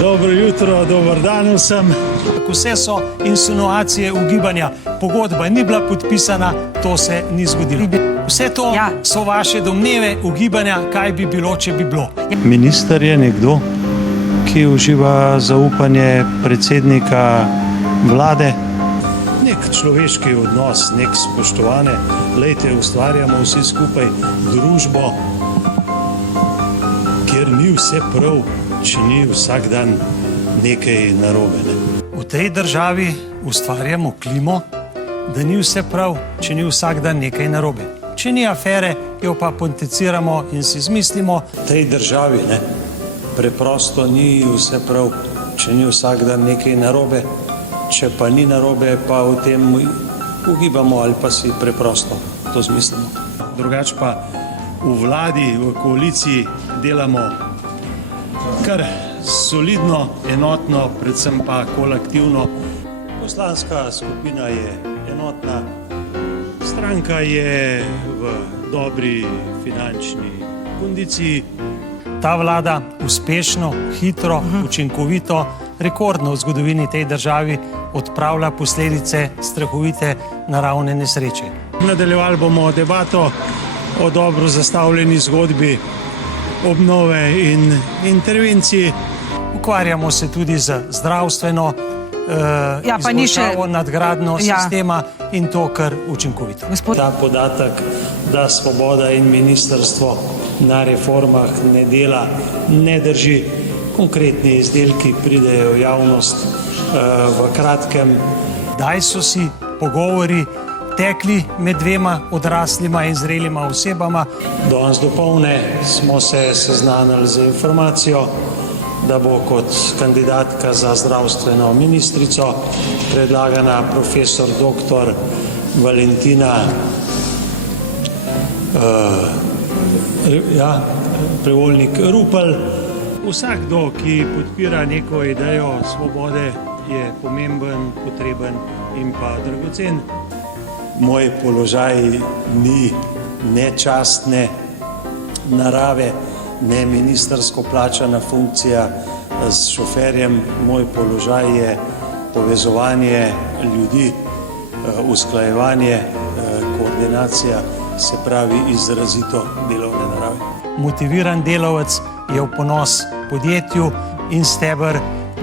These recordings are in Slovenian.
Dobro jutro, dober dan vsem. Vse so insinuacije, ugibanja, pogodba ni bila podpisana, to se ni zgodilo. Vse to so vaše domneve, ugibanja, kaj bi bilo, če bi bilo. Minister je nekdo, ki uživa zaupanje predsednika vlade. Nek človeški odnos, nek spoštovanje. Lejte, ustvarjamo vsi skupaj družbo, kjer ni vse prav, če ni vsak dan nekaj narobe. V tej državi ustvarjamo klimo, da ni vse prav, če ni vsak dan nekaj narobe. Če ni afere, jo pa potenciramo in si zmislimo. V tej državi preprosto ni vse prav, če ni vsak dan nekaj narobe. Če pa ni narobe, pa o tem ugibamo ali pa si preprosto to zmislimo. Drugače pa v vladi, v koaliciji delamo kar solidno, enotno, predvsem pa kolektivno. Poslanska skupina je enotna, stranka je v dobri finančni kondiciji. Ta vlada uspešno, hitro, učinkovito, rekordno v zgodovini tej državi odpravlja posledice strahovite naravne nesreče. Nadaljevali bomo debato o dobro zastavljeni zgodbi obnove in intervenciji. Ukvarjamo se tudi z zdravstveno izboljšavo, nadgradnjo sistema in to kar učinkovito. Ta podatek, da Svoboda in ministrstvo na reformah ne dela, ne drži. Konkretni izdelki pridejo v javnost v kratkem. Kdaj so si pogovori tekli med dvema odraslima in zrelima osebama? Danes dopoldne smo se seznanili z informacijo, da bo kot kandidatka za zdravstveno ministrico predlagana profesor dr. Valentina Prevolnik Rupel. Vsakdo, ki podpira neko idejo svobode, je pomemben, potreben in pa dragocen. Moj položaj ni nečastne narave, ne ministrsko plačana funkcija s šoferjem. Moj položaj je povezovanje ljudi, usklajevanje, koordinacija, se pravi izrazito delovne narave. Motiviran delavec je v ponos podjetju in steber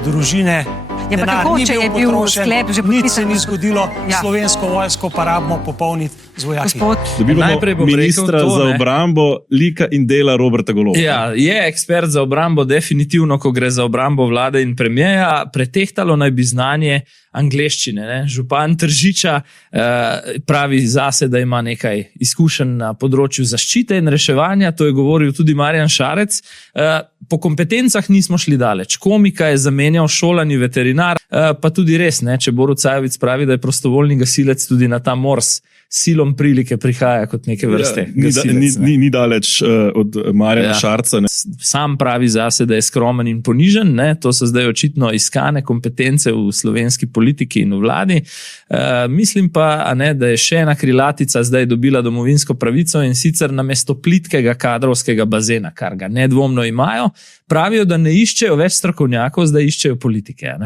družine. Ja, pa kako, če je bil sklep že podpisan? Nič se ni zgodilo, Slovensko vojsko pa rabimo popolniti z vojaki. Dobivamo ministra za obrambo lika in dela Roberta Goloba. Ja, je ekspert za obrambo definitivno, ko gre za obrambo vlade in premijeja. Pretehtalo naj bi znanje angleščine. Župan Tržiča pravi zase, da ima nekaj izkušenj na področju zaščite in reševanja, to je govoril tudi Marjan Šarec. Po kompetencah nismo šli daleč. Komika je zamenjal šolani veterinar, pa tudi res, če Borut Sajovic pravi, da je prostovoljni gasilec, tudi na ta mors silom prilike prihaja kot neke vrste gasilec. Ni daleč od Marjana Šarca. Sam pravi zase, da je skromen in ponižen. To so zdaj očitno iskane kompetence v slovenski politiki in v vladi. Mislim pa, da je še ena krilatica zdaj dobila domovinsko pravico in sicer namesto plitkega kadrovskega bazena, kar ga nedvomno imajo, pravijo, da ne iščejo več strokovnjakov, zdaj iščejo politike.